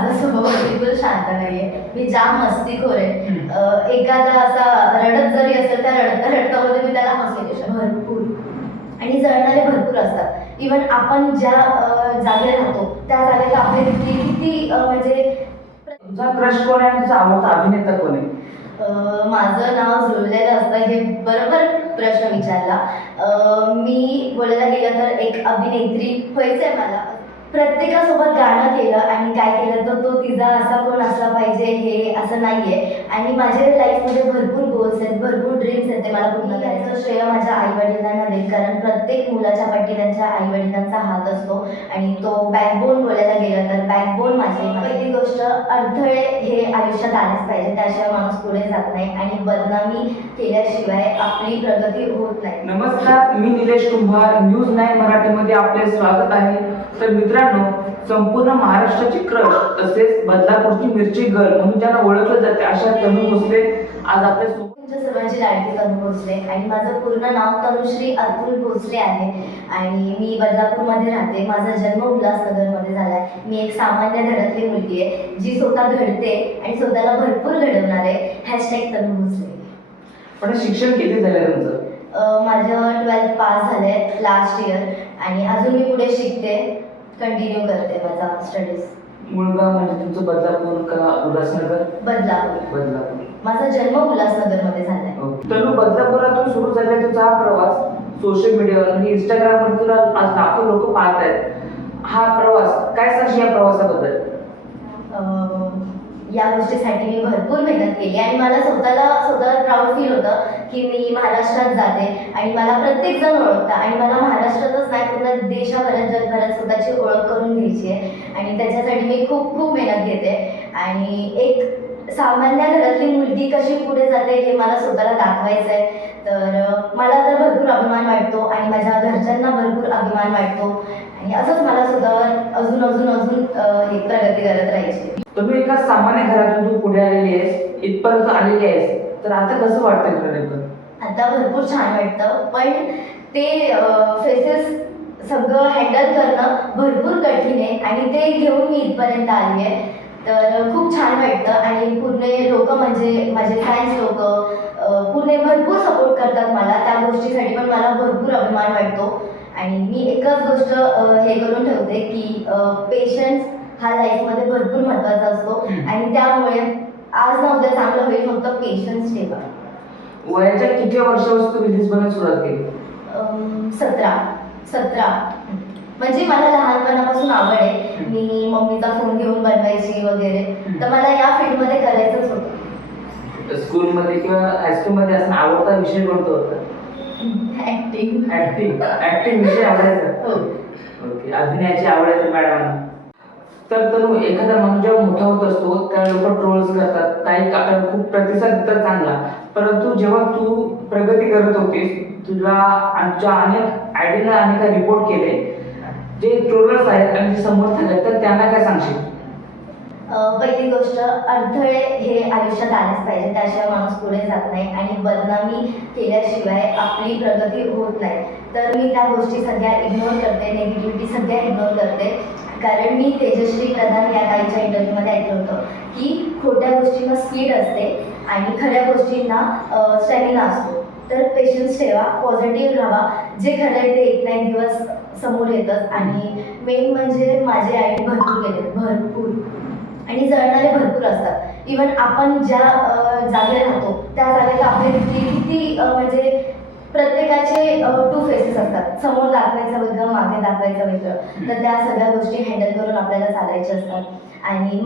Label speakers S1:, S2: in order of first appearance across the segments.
S1: माझा स्वभाव बिलकुल शांत नाहीये मी जाम मस्तीखोर आहे. अं, एखादा असा रडत जरी असेल त्या रडता रडतामध्ये मी त्याला हसले भरपूर. आणि जळणारे भरपूर असतात. इवन आपण ज्या अं, जागेत राहतो त्या जागेत आपली किती म्हणजे
S2: तुझा क्रश कोण आहे तुझा आवडता अभिनेता कोण आहे?
S1: माझं नाव जुळलेलं असतं. हे बरोबर प्रश्न विचारला. मी बोलायला गेलं तर एक अभिनेत्री व्हायचं आहे मला. प्रत्येकासोबत गाणं केलं आणि काय केलं तर तो तिचा असा कोण असला पाहिजे हे असं नाही आहे आणि माझ्या लाईफमध्ये भरपूर गोल्स आहेत भरपूर ड्रीम्स आहेत ते मला पूर्ण करायचं. श्रेय माझ्या आईवडिलांना देईल कारण प्रत्येक मुलाच्या पाठी त्यांच्या आईवडिलांचा हात असतो आणि तो बॅकबोन बोलायला गेलं तर बॅकबोन माझी पहिली गोष्ट अडथळे हे आयुष्यात आलेच पाहिजे त्याशिवाय माणूस पुढे जात नाही आणि बदनामी केल्याशिवाय आपली प्रगती होत नाही.
S2: नमस्कार मी निलेश कुंभार न्यूज नाईन मराठीमध्ये आपले स्वागत आहे. तर मित्रांनो संपूर्ण महाराष्ट्राची क्रश तसेच बदलापूरची मिरची गर्ल म्हणून ज्यांना ओळखलं जाते अशा तनू भोसले आज आपल्या
S1: तुमच्या सर्वांची लाडकी तनु भोसले. आणि माझं पूर्ण नाव तनुश्री अतुल भोसले आहे. आणि मी बदलापूरमध्ये राहते. माझा जन्म उल्हासनगरमध्ये झाला आहे. मी एक सामान्य घरातली मुलगी आहे जी स्वतः घडते आणि स्वतःला भरपूर घडवणार आहे. हॅशटॅग तनु भोसले.
S2: पण शिक्षण किती झालं तुमचं?
S1: माझं ट्वेल्थ पास झालं आहे लास्ट इयर आणि अजून मी पुढे शिकते. कंटिन्यू करते माझा स्टडीज
S2: मुळगाव म्हणजे तुमचं बदलापूर का उल्हासनगर?
S1: बदलापूर.
S2: बदलापूर.
S1: माझा जन्म उल्हासनगरमध्ये झाला आहे.
S2: तनू बदलापुरातून सुरू झाला तुझा हा प्रवास सोशल मीडियावर म्हणजे इंस्टाग्रामवर तुला आज लाखो लोक पाहत आहेत हा प्रवास काय सांगशील या प्रवासाबद्दल?
S1: या गोष्टीसाठी मी भरपूर मेहनत केली आणि मला स्वतःला स्वतः प्राऊड फील होतं की मी महाराष्ट्रात जाते आणि मला प्रत्येक जण ओळखतं आणि मला महाराष्ट्रातच नाही पूर्ण देशाभरात जगभरात स्वतःची ओळख करून घ्यायची आहे. आणि त्याच्यासाठी मी खूप खूप मेहनत घेते. आणि एक सामान्य घरातली मुलगी कशी पुढे जाते हे मला स्वतःला दाखवायचं आहे तर मला तर भरपूर अभिमान वाटतो आणि माझ्या घरच्यांना भरपूर अभिमान वाटतो. आणि असंच मला स्वतःवर अजून अजून अजून अं, हे प्रगती करत राहायची.
S2: तुम्ही एका सामान्य घरातून तू पुढे आलेली आहेस इथपर्यंत आलेली आहेस तर आता कसं वाटतंय तुला नेमकं?
S1: आता भरपूर छान वाटतं पण ते फेसेस सगळं हँडल करणं भरपूर कठीण आहे आणि ते घेऊन मी इथपर्यंत आली आहे. तर खूप छान वाटतं आणि पूर्ण लोक म्हणजे माझे फॅन्स लोक पूर्ण भरपूर सपोर्ट करतात मला त्या गोष्टीसाठी पण मला भरपूर अभिमान वाटतो. आणि मी एकच गोष्ट हे करून ठेवते की पेशन्स हा लाईफमध्ये भरपूर महत्त्वाचा असतो. आणि त्यामुळे आज ना उद्या चांगलं होईल फक्त पेशन्स ठेवा.
S2: वयाच्या किती वर्षापासून तू बिझनेस बनायला सुरुवात केली?
S1: सतरा. सतरा. म्हणजे मला लहानपणापासून आवड आहे. मी मम्मीचा फोन घेऊन बनवायची वगैरे. तर मला या फील्डमध्ये करायचंच होतं.
S2: स्कूलमध्ये किंवा हायस्कूलमध्ये असं आवडता विषय कोणता होता?
S1: ऍक्टिंग
S2: ऍक्टिंग ऍक्टिंग विषय आवडायचा?
S1: हो.
S2: ओके अभिनयाची आवड आहे मॅडम तर तनु एखादा माणूस जेव्हा मोठा होत असतो त्या लोक ट्रोल्स करतात. काही का- खूप प्रतिसाद देतात चांगला. परंतु जेव्हा तू प्रगती करत होतीस तुला आमच्या अनेक आयडीला अनेक रिपोर्ट केले जे ट्रोलर्स आहेत आणि जे समर्थक आहेत तर त्यांना काय सांगशील?
S1: पहिली गोष्ट अडथळे हे आयुष्यात आलेच पाहिजे. त्याशिवाय माणूस पुढे जात नाही आणि बदनामी केल्याशिवाय आपली प्रगती होत नाही. तर मी त्या गोष्टी सगळ्या इग्नोर करते नेगेटिव्हिटी सगळ्या इग्नोर करते. कारण मी तेजश्री प्रधान या ताईच्या इंटरव्ह्यूमध्ये ऐकलं होतं की खोट्या गोष्टींना स्पीड असते आणि खऱ्या गोष्टींना स्टॅमिना असतो. तर पेशन्स ठेवा पॉझिटिव्ह राहा. जे खरं आहे ते एक ना एक दिवस समोर येतात आणि मेन म्हणजे माझे आई भरपूर गेले भरपूर. आणि जळणारे भरपूर असतात. इवन आपण ज्या अ, जागेत राहतो त्या जागेत आपले किती किती म्हणजे प्रत्येकाचे टू फेसेस असतात. समोर दाखवायचं वेगळं मागे दाखवायचं वेगळं. तर त्या सगळ्या गोष्टी हँडल करून आपल्याला चालायच्या असतात. आणि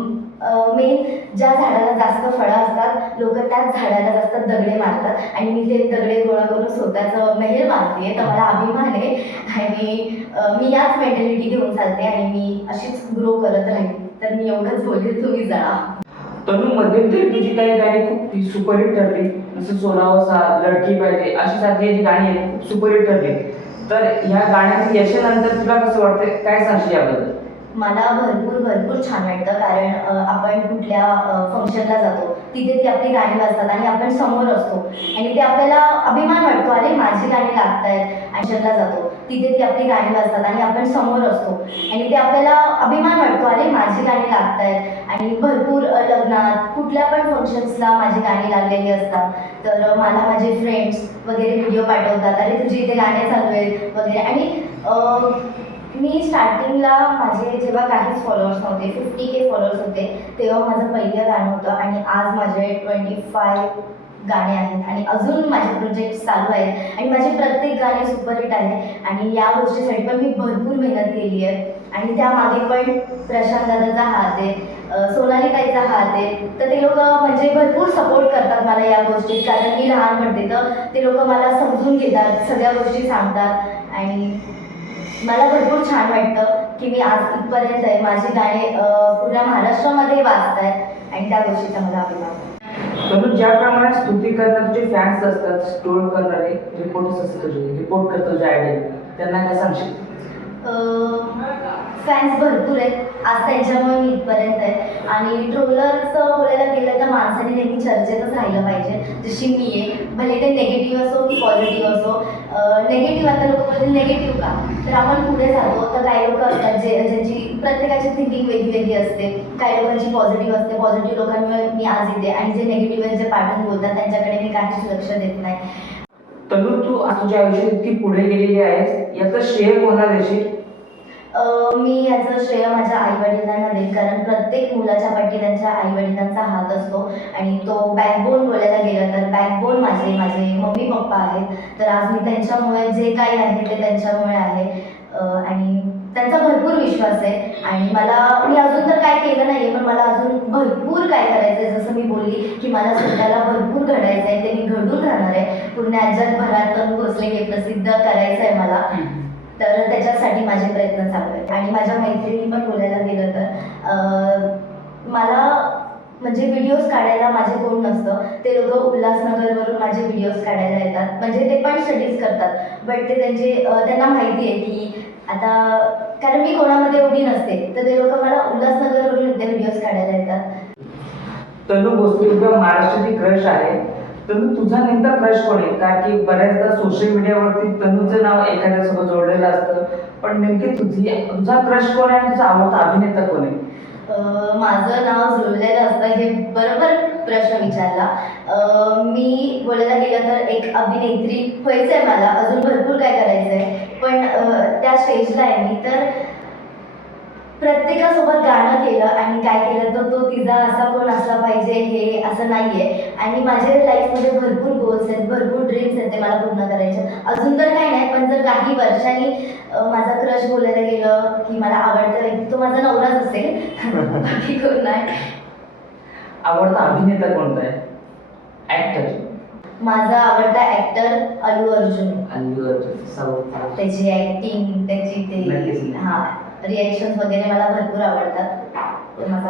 S1: मेन ज्या झाडाला जास्त फळं असतात लोक त्याच झाडाला जास्त दगडे मारतात. आणि मी ते दगडे गोळा करून स्वतःचं मेहेर मारते तर मला अभिमान आहे. आणि मी याच मेंटॅलिटी घेऊन चालते आणि मी अशीच ग्रो करत राहील तर मी एवढंच बोलते तुम्ही जा
S2: तनु मध्यंतरी तुझी काही गाणी खूप सुपरहिट ठरली. जसं सोनावसा लडकी पाहिजे अशी सारखी जी गाणी आहेत खूप सुपरहिट ठरली. तर ह्या गाण्याच्या यशानंतर तुला कसं वाटतं काय सांगशील याबद्दल?
S1: मला भरपूर भरपूर छान वाटतं कारण आपण कुठल्या फंक्शनला जातो तिथे ती आपली गाणी वाजतात आणि आपण समोर असतो. आणि ते आपल्याला अभिमान वाटतो अरे माझी गाणी लागत आहेत फंक्शनला जातो. तिथे ती आपली गाणी वाजतात आणि आपण समोर असतो. आणि ते आपल्याला अभिमान वाटतो अरे माझी गाणी लागत आहेत आणि भरपूर लग्नात कुठल्या पण फंक्शन्सला माझी गाणी लागलेली असतात. तर मला माझे फ्रेंड्स वगैरे व्हिडिओ पाठवतात अरे तुझी इथे गाणे चालू आहेत वगैरे. आणि मी स्टार्टिंगला माझे जेव्हा काहीच फॉलोअर्स नव्हते फिफ्टी के फॉलोअर्स होते तेव्हा माझं पहिलं गाणं होतं. आणि आज माझे ट्वेंटी फाय गाणे आहेत. आणि अजून माझे प्रोजेक्ट चालू आहेत. आणि माझे प्रत्येक गाणे सुपरहिट आहे आणि या गोष्टीसाठी पण मी भरपूर मेहनत केली आहे. आणि त्यामागे पण प्रशांत दादाचा हात आहे. सोनाली ताईचा हात आहे. तर ते लोक म्हणजे भरपूर सपोर्ट करतात मला या गोष्टीत. कारण मी लहान म्हणते तर ते लोक मला समजून घेतात. सगळ्या गोष्टी सांगतात. आणि मला भरपूर छान वाटतं की मी आज इथपर्यंत आहे. माझी गाणे पूर्ण महाराष्ट्रामध्ये वाचत आहेत आणि त्या गोष्टीचा मला अभिमान तर
S2: ज्या ज्याप्रमाणे स्तुती करणारे जे फॅन्स असतात स्टोर करणारे रिपोर्टर्स असतात रिपोर्ट करतो जे आयडिया त्यांना काय सांगशील?
S1: फॅन्स भरपूर आहेत. आज त्यांच्यामुळे मी इथपर्यंत आहे. आणि ट्रोलरचं बोलायला गेलं तर माणसाने नेहमी चर्चेतच राहिलं पाहिजे. जशी मी आहे भले ते निगेटिव्ह असो की पॉझिटिव्ह असो नेगेटिव्ह आता लोक बोलतील निगेटिव्ह का? तर आपण पुढे जातो. तर काही लोक असतात जे ज्यांची प्रत्येकाची थिंकिंग वेगवेगळी असते. काही लोकांची पॉझिटिव्ह असते. पॉझिटिव्ह लोकांमुळे मी आज येते आणि जे निगेटिव्ह आहेत जे पाठवून बोलतात त्यांच्याकडे मी काहीच लक्ष देत नाही.
S2: तनु तू आज तुझ्या आयुष्यात इतकी पुढे गेलेली आहेस. याचं श्रेय कोणाला देशील
S1: मी याचं श्रेय माझ्या आईवडिलांना देईन. कारण प्रत्येक मुलाच्या पाठी त्यांच्या आईवडिलांचा हात असतो आणि तो बॅकबोन बोलायला गेला तर बॅकबोन माझे माझे मम्मी पप्पा आहेत. तर आज मी त्यांच्यामुळे जे काही आहे ते त्यांच्यामुळे आहे. आणि त्यांचा भरपूर विश्वास आहे. आणि मला मी अजून तर काय केलं नाही पण मला अजून भरपूर काय करायचं आहे जसं मी बोलली की मला स्वतःला भरपूर घडायचं आहे ते मी घडून राहणार आहे. पूर्ण जगभरात पण भोसले हे प्रसिद्ध करायचं आहे मला तर त्याच्यासाठी माझे प्रयत्न चालू आहेत. आणि माझ्या मैत्रिणी पण बोलायला गेलं तर मला म्हणजे व्हिडिओज काढायला माझे कोण नसतं. ते लोक उल्हासनगरवरून माझे व्हिडिओज काढायला येतात. म्हणजे ते पण स्टडीज करतात. बट ते त्यांचे त्यांना माहिती आहे की आता कारण मी कोणामध्ये एवढी नसते. तर ते लोक मला उल्हासनगरवरून ते व्हिडिओज काढायला येतात.
S2: तनु महाराष्ट्राची क्रश आहे तनु तुझा नेमका क्रश कोण आहे? कारण की बऱ्याचदा सोशल मीडियावरती तनुचं नाव एखाद्यासोबत जोडलेलं असतं. पण नेमकी तुझी तुझा क्रश कोण आहे आणि तुझा आवडता अभिनेता कोण आहे?
S1: माझं नाव जुळलेलं असतं हे बरोबर प्रश्न विचारला. मी बोलायला गेलं तर एक अभिनेत्री व्हायचं आहे मला. अजून भरपूर काय करायचं आहे पण त्या स्टेजला आहे मी. तर प्रत्येकासोबत गाणं केलं आणि काय केलं तर तो तिचा असा कोण असला पाहिजे हे असं नाही आहे आणि माझ्या लाईफमध्ये भरपूर गोल्स आहेत भरपूर ड्रीम्स आहेत ते मला पूर्ण करायचे. अजून तर काही नाही पण जर काही वर्षांनी माझा क्रश बोलायला गेलं की मला आवडता व्यक्ती तो माझा नवराच असेल. बाकी कोण नाही.
S2: आवडता अभिनेता कोणता आहे? ऍक्टर
S1: माझा आवडता ऍक्टर अल्लू अर्जुन.
S2: अल्लू अर्जुन.
S1: त्याची ऍक्टिंग त्याची. ते हा. रिॲक्शन वगैरे मला भरपूर आवडतात.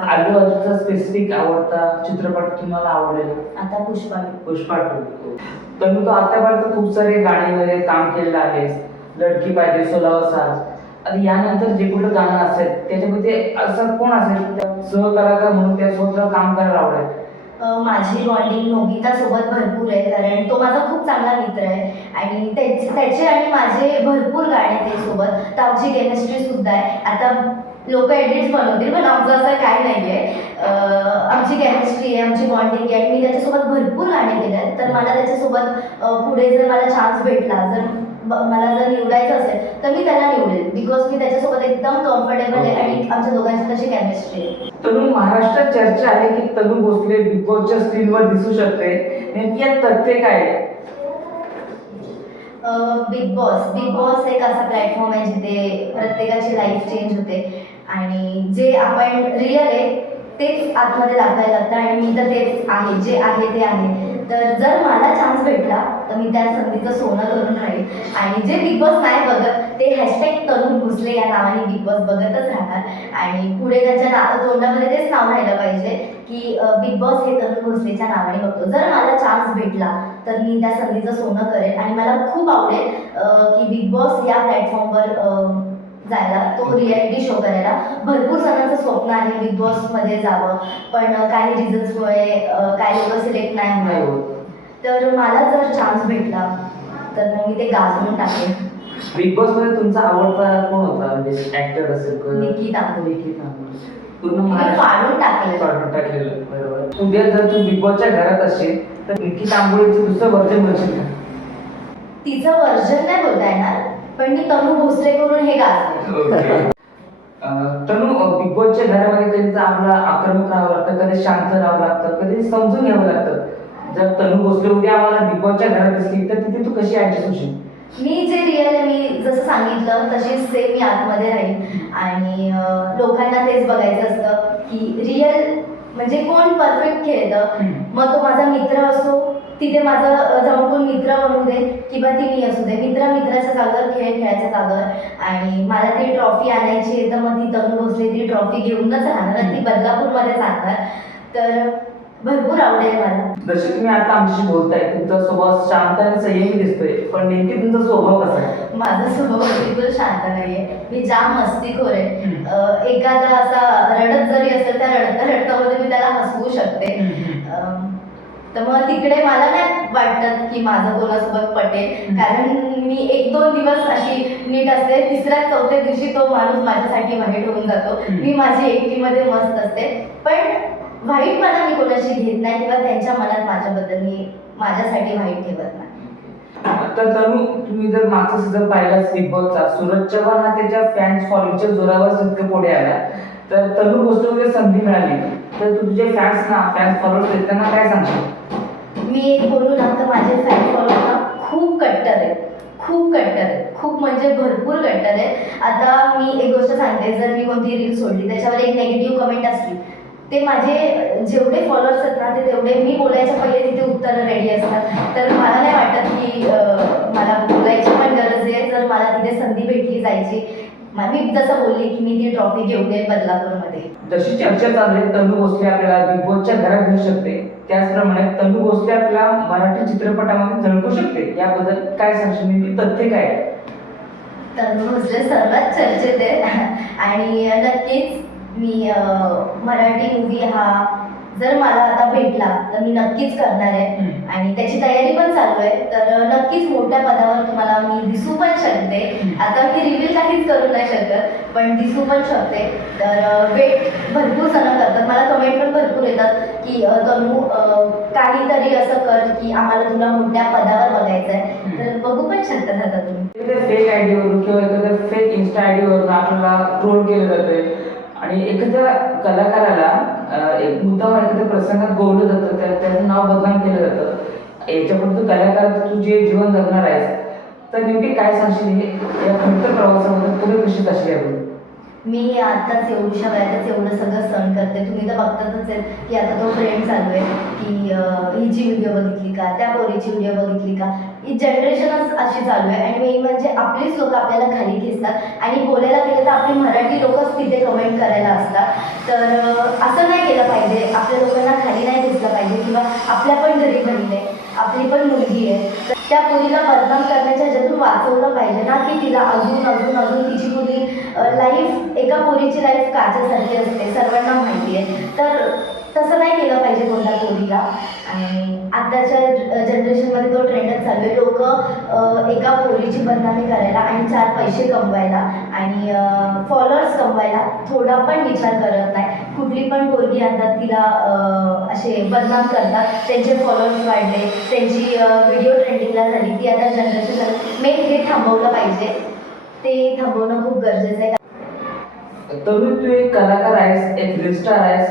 S2: अर्जुनचा स्पेसिफिक आवडता चित्रपट तुम्हाला आवडेल?
S1: आता पुष्पा.
S2: पुष्पा टू. तर तू आतापर्यंत खूप सारे गाणी वगैरे काम केलेलं आहेस. लडकी पाहिजे सोलावा साज. आता यानंतर जे कुठलं गाणं असेल त्याच्यामध्ये असं कोण असेल? त्या सहकलाकार म्हणून त्यासोबत तुला काम करायला आवडेल.
S1: माझी बॉन्डिंग नोबितासोबत भरपूर आहे कारण तो माझा खूप चांगला मित्र आहे. आणि त्याचे त्याचे आणि माझे भरपूर गाणे ते सोबत तर आमची केमिस्ट्री सुद्धा आहे. आता लोक एडिट्स बनवतील पण आमचं असं काय नाही आहे आमची केमिस्ट्री आहे आमची बॉन्डिंग आहे. आणि मी त्याच्यासोबत भरपूर गाणे केले आहेत तर मला त्याच्यासोबत पुढे जर मला चान्स भेटला जर मला जर निवडायचं असेल तर मी त्याला निवडेल. बिकॉज मी त्याच्यासोबत एकदम कम्फर्टेबल आहे आणि आमच्या दोघांची तशी केमिस्ट्री आहे.
S2: तनु महाराष्ट्रात चर्चा आहे की तनु भोसले बिग बॉसच्या स्क्रीनवर दिसू शकते नेमकी यात तथ्य काय आहे?
S1: Big boss. बिग बॉस एक असा प्लॅटफॉर्म आहे जिथे प्रत्येकाची लाईफ चेंज होते. आणि जे आपण रिअल आहे तेच आतमध्ये दाखवायला लागतं आणि मी तर तेच आहे जे आहे ते आहे. तर जर मला चान्स भेटला तर मी त्या संधीचं सोनं करून राहील. आणि जे बिग बॉस नाही बघत ते हॅशटॅग तरुण भोसले या नावाने बिग बॉस बघतच राहणार आणि पुढे त्याच्या ना तोंडामध्ये तेच नाव राहिलं पाहिजे की बिग बॉस हे तरुण भोसलेच्या नावाने बघतो. जर मला चान्स भेटला तर मी त्या संधीचं सोनं करेल. आणि मला खूप आवडेल की बिग बॉस या प्लॅटफॉर्मवर जायला तो रियालिटी शो करायला. भरपूर जणांचं स्वप्न आहे बिग बॉसमध्ये जावं. पण काही रिझन्समुळे काही लोक सिलेक्ट नाही होत. तर मला जर चान्स भेटला तर मग मी ते गाजवून टाकेन.
S2: बिग बॉसमध्ये तुमचा आवडता कोण होता? म्हणजे ऍक्टर असेल कोण?
S1: निकी तांबोली
S2: निकी तांबोळी. पूर्ण
S1: तिने
S2: महाराष्ट्र
S1: फाडून टाकलं
S2: काढून टाकलेलं. बरोबर. उद्या जर तू बिग बॉसच्या घरात असेल तर निकी तांबोळीचं दुसरं वर्जन म्हणशील का?
S1: तिचं वर्जन नाही बोलता येणार पण मी तनू भोसले करून हे गाजले
S2: अं, तनु बिग बॉसच्या घरामध्ये कधी तर आपला आक्रमक राहावं लागतं कधी शांत राहावं लागतं कधी समजून घ्यावं लागतं. जर तनु भोसले उद्या आम्हाला बॉसच्या घरात असली तर तिथे तू कशी ऍडजस्ट होशील
S1: मी जे रिअल मी जसं सांगितलं तशीच सेम मी आतमध्ये राहील आणि अं, लोकांना तेच बघायचं असतं की रिअल म्हणजे कोण परफेक्ट खेळतं. मग तो माझा मित्र असो तिथे माझं अं, जाऊन कोण मित्र बनू दे किंवा ती मी असू दे. मित्र मित्राच्या जागेवर खेळ खेळायच्या जागेवर. आणि मला ती ट्रॉफी आणायची आहे तर मग ती तनू भोसले ती ट्रॉफी घेऊनच राहणार आणि ती बदलापूरमध्येच आणणार तर भरपूर आवडेल मला.
S2: जसे तुम्ही आता आमच्याशी बोलताय. तुमचा स्वभाव शांत आणि संयमी दिसतोय. पण नेमकी तुमचा स्वभाव कसा आहे?
S1: माझा स्वभाव बिलकुल शांत नाहीये. मी जाम मस्तीखोर आहे
S2: हम्म.
S1: अं, एखादा असा रडत जरी असेल त्या रडता रडतामध्ये मी त्याला हसवू शकते. अं, तर मग तिकडे मला नाही वाटत की माझं कोणासोबत पटेल. कारण मी एक दोन दिवस अशी नीट असते. तिसऱ्या चौथ्या दिवशी तो माणूस माझ्यासाठी वाईट होऊन जातो. मी माझी एकटीमध्ये मस्त असते. पण वाईट मला मी कोणाशी घेत नाही किंवा त्यांच्या मनात माझ्याबद्दल मी माझ्यासाठी वाईट ठेवत नाही.
S2: तर तनु तुम्ही जर मागचा सीझन पाहिला बॉसचा सूरज चव्हाण हा त्याच्या फॅन्स फॉलोच्या जोरावर जितकं पुढे आला. तर तनु उद्या संधी मिळाली. तर तू तुझे फॅन्स ना फॅन्स फॉलोअर्स आहेत त्यांना काय सांगशील?
S1: मी एक बोलू ना तर माझे फॅन फॉलोअर ना खूप कट्टर आहेत. खूप कट्टर आहेत. खूप म्हणजे भरपूर कट्टर आहेत. आता मी एक गोष्ट सांगते जर मी कोणती रील सोडली त्याच्यावर एक नेगेटिव्ह कमेंट असली ते माझे जेवढे फॉलोअर्स आहेत ना ते तेवढे मी बोलायच्या पहिले तिथे उत्तरं रेडी असतात. तर मला नाही वाटत की मला बोलायची पण गरज आहे. जर मला तिथे संधी भेटली जायची. म- मी जसं बोलली की मी ती ट्रॉफी घेऊन येईल बदलापूरमध्ये.
S2: जशी चर्चा चालू आहे तनु भोसले आपल्याला बिग बॉसच्या घरात घेऊ शकते. त्याचप्रमाणे तनु भोसले आपल्याला मराठी चित्रपटामध्ये झळकू शकते. याबद्दल काय सांगशील? नेमकी तथ्य काय?
S1: तनु भोसले सर्वात चर्चेत आहे आणि नक्कीच मी मराठी मूवी हा जर मला आता भेटला तर मी नक्कीच करणार आहे. आणि त्याची तयारी पण चालू आहे. तर नक्कीच मोठ्या पदावर तुम्हाला मी दिसू पण शकते. आता मी रिव्हील काहीच करू नाही शकत पण दिसू पण शकते. तर वेट भरपूर जण करतात. मला कमेंट पण भरपूर येतात की तनू काहीतरी असं कर की आम्हाला तुला मोठ्या पदावर बघायचं आहे. तर बघू पण शकतात आता तुम्ही.
S2: फेक आयडीवरून किंवा एखाद्या फेक इन्स्टा आयडीवरून आपल्याला ट्रोल केलं जातंय. आणि एखाद्या कलाकाराला एक मुद्दाम एखाद्या प्रसंगात गोवलं जातं त्या त्याचं नाव बदनाम केलं जातं. याच्यापुढे तू कलाकार तू जे जीवन जगणार आहेस तर नेमके काय सांगशील? या खंत प्रवासामध्ये पुढे कशी जाशील यापुढे
S1: मी आताच एवढ्या वयातच एवढं सगळं सहन करते. तुम्ही तर बघतातच आहे की आता तो ट्रेंड चालू आहे की ही जी व्हिडिओ बघितली का त्या पोरीची व्हिडिओ बघितली का ही जनरेशनच अशी चालू आहे. आणि मेन म्हणजे आपलीच लोक आपल्याला खाली खेचतात. आणि बोलायला गेलं तर आपली मराठी लोकच तिथे कमेंट करायला असतात. तर असं नाही केलं पाहिजे. आपल्या लोकांना खाली नाही खेचलं पाहिजे किंवा आपल्या पण घरी बहीण आहे आपली पण मुलगी आहे तर त्या पोरीला बदनाम करण्याच्या ह्याच्यातून वाचवलं पाहिजे ना की तिला अजून अजून अजून तिची मुलगी लाईफ एका पोरीची लाईफ काचेसारखी असते सर्वांना माहिती आहे तर तसं नाही केलं पाहिजे कोणत्या पोरीला. आणि आत्ताच्या जनरेशनमध्ये तो ट्रेंडच चालू आहे. लोक एका पोरीची बदनामी करायला आणि चार पैसे कमवायला आणि फॉलोअर्स कमवायला थोडा पण विचार करत नाही. कुठली पण पोरगी आणतात तिला असे बदनाम करतात. त्यांचे फॉलोअर्स वाढले. त्यांची व्हिडिओ ट्रेंडिंगला झाली. ती आता जनरेशन मेन हे थांबवलं पाहिजे. ते थांबवणं खूप गरजेचं आहे.
S2: तरुण तू एक कलाकार आहेस एक रील आहेस.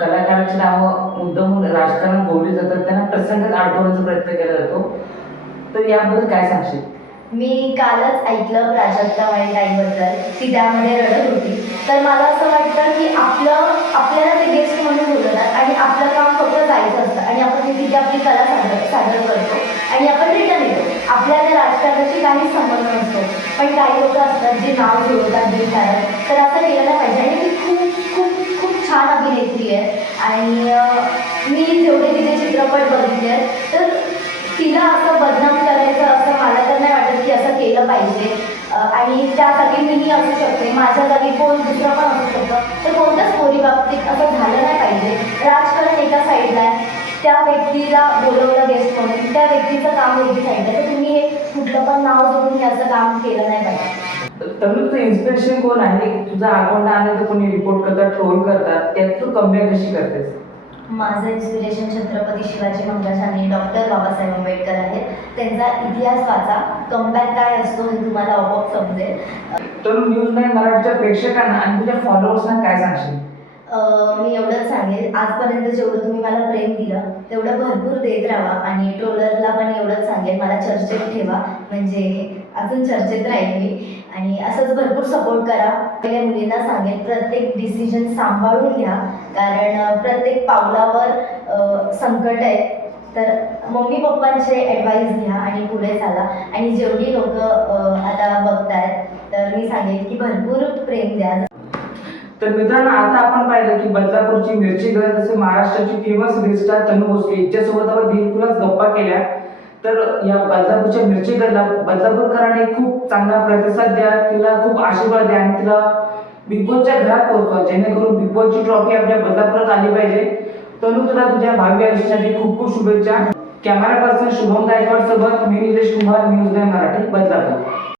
S2: कलाकाराची नावं मुद्दाम राजकारण बोलली जातात. त्यांना प्रसंगात अडकवण्याचा प्रयत्न केला जातो. तर याबद्दल काय सांगशील?
S1: मी कालच ऐकलं प्राजक्ता वाईटाईबद्दल ती त्यामध्ये रडत होती. तर मला असं वाटतं की आपलं आपल्याला ते गेस्ट म्हणून बोलवतात आणि आपलं काम फक्त जायचं असतं आणि आपण तिथे आपली कला सादर सादर करतो. आणि आपण रिटर्न येतो. आपल्याला राजकारणाशी काहीच संबंध नसतो. पण काही लोक असतात जे नाव ठेवतात कारण तर असं केलेलं पाहिजे. आणि ती खूप खूप खूप छान अभिनेत्री आहे. आणि मी जेवढे तिचे चित्रपट बघितले तर तिला असं बदनाम करायचं असं मला तर असं केलं पाहिजे. आणि त्यासाठी मीही असू शकते माझ्या जागी कोण दुसरं पण असू शकतं तर कोणत्याच पोरी बाबतीत असं झालं नाही पाहिजे. राजकारण एका साईडला आहे. त्या व्यक्तीला बोलवलं गेस्ट म्हणून त्या व्यक्तीचं काम वेगळी साईड आहे. तर तुम्ही हे कुठलं पण नाव जोडून याचं असं काम केलं नाही पाहिजे.
S2: तुझं इन्स्पिरेशन कोण आहे? तुझा अकाउंट आलं तर कोणी रिपोर्ट करतात ट्रोल करतात त्यात तू कमबॅक कशी करतेस?
S1: माझं इन्स्पिरेशन छत्रपती शिवाजी महाराज आणि डॉक्टर बाबासाहेब आंबेडकर आहेत. त्यांचा इतिहास वाचा. कमबॅक काय असतो हे तुम्हाला आपोआप समजेल.
S2: तर न्यूज नाईन मराठीच्या प्रेक्षकांना आणि तुझ्या फॉलोअर्सना काय सांगशील?
S1: मी एवढंच सांगेल. आजपर्यंत जेवढं तुम्ही मला प्रेम दिलं तेवढं भरपूर देत राहा आणि ट्रोलरला पण एवढंच सांगेल. मला चर्चेत ठेवा. म्हणजे अजून चर्चेत राहील मी. आणि असंच भरपूर सपोर्ट करा. आपल्या मुलींना सांगेल प्रत्येक डिसिजन सांभाळून घ्या. कारण प्रत्येक पावलावर संकट आहे. तर मम्मी पप्पांचे ॲडवाईस घ्या आणि पुढे चाला. आणि जेवढी लोक आता बघतायत तर मी सांगेन की भरपूर प्रेम द्या.
S2: तर मित्रांनो आता आपण पाहिलं की बदलापूरची मिरची घर जसे महाराष्ट्राची फेमस रिस्टार तनु भोसले हिच्यासोबत आपण दिलखुलास गप्पा केल्या. तर या बदलापूरच्या मिरची बदलापूरकरांनी खूप चांगला प्रतिसाद द्या तिला खूप आशीर्वाद द्या आणि तिला बिग बॉसच्या घरात पोहोचवा जेणेकरून बिग बॉसची ट्रॉफी आपल्या बदलापुरात आली पाहिजे. तनु तुला तुझ्या भावी आयुष्यासाठी खूप खूप शुभेच्छा. कॅमेरा पर्सन शुभम गायकवाड सोबत मी निलेश कुमार न्यूज नाईन मराठी बदलापूर.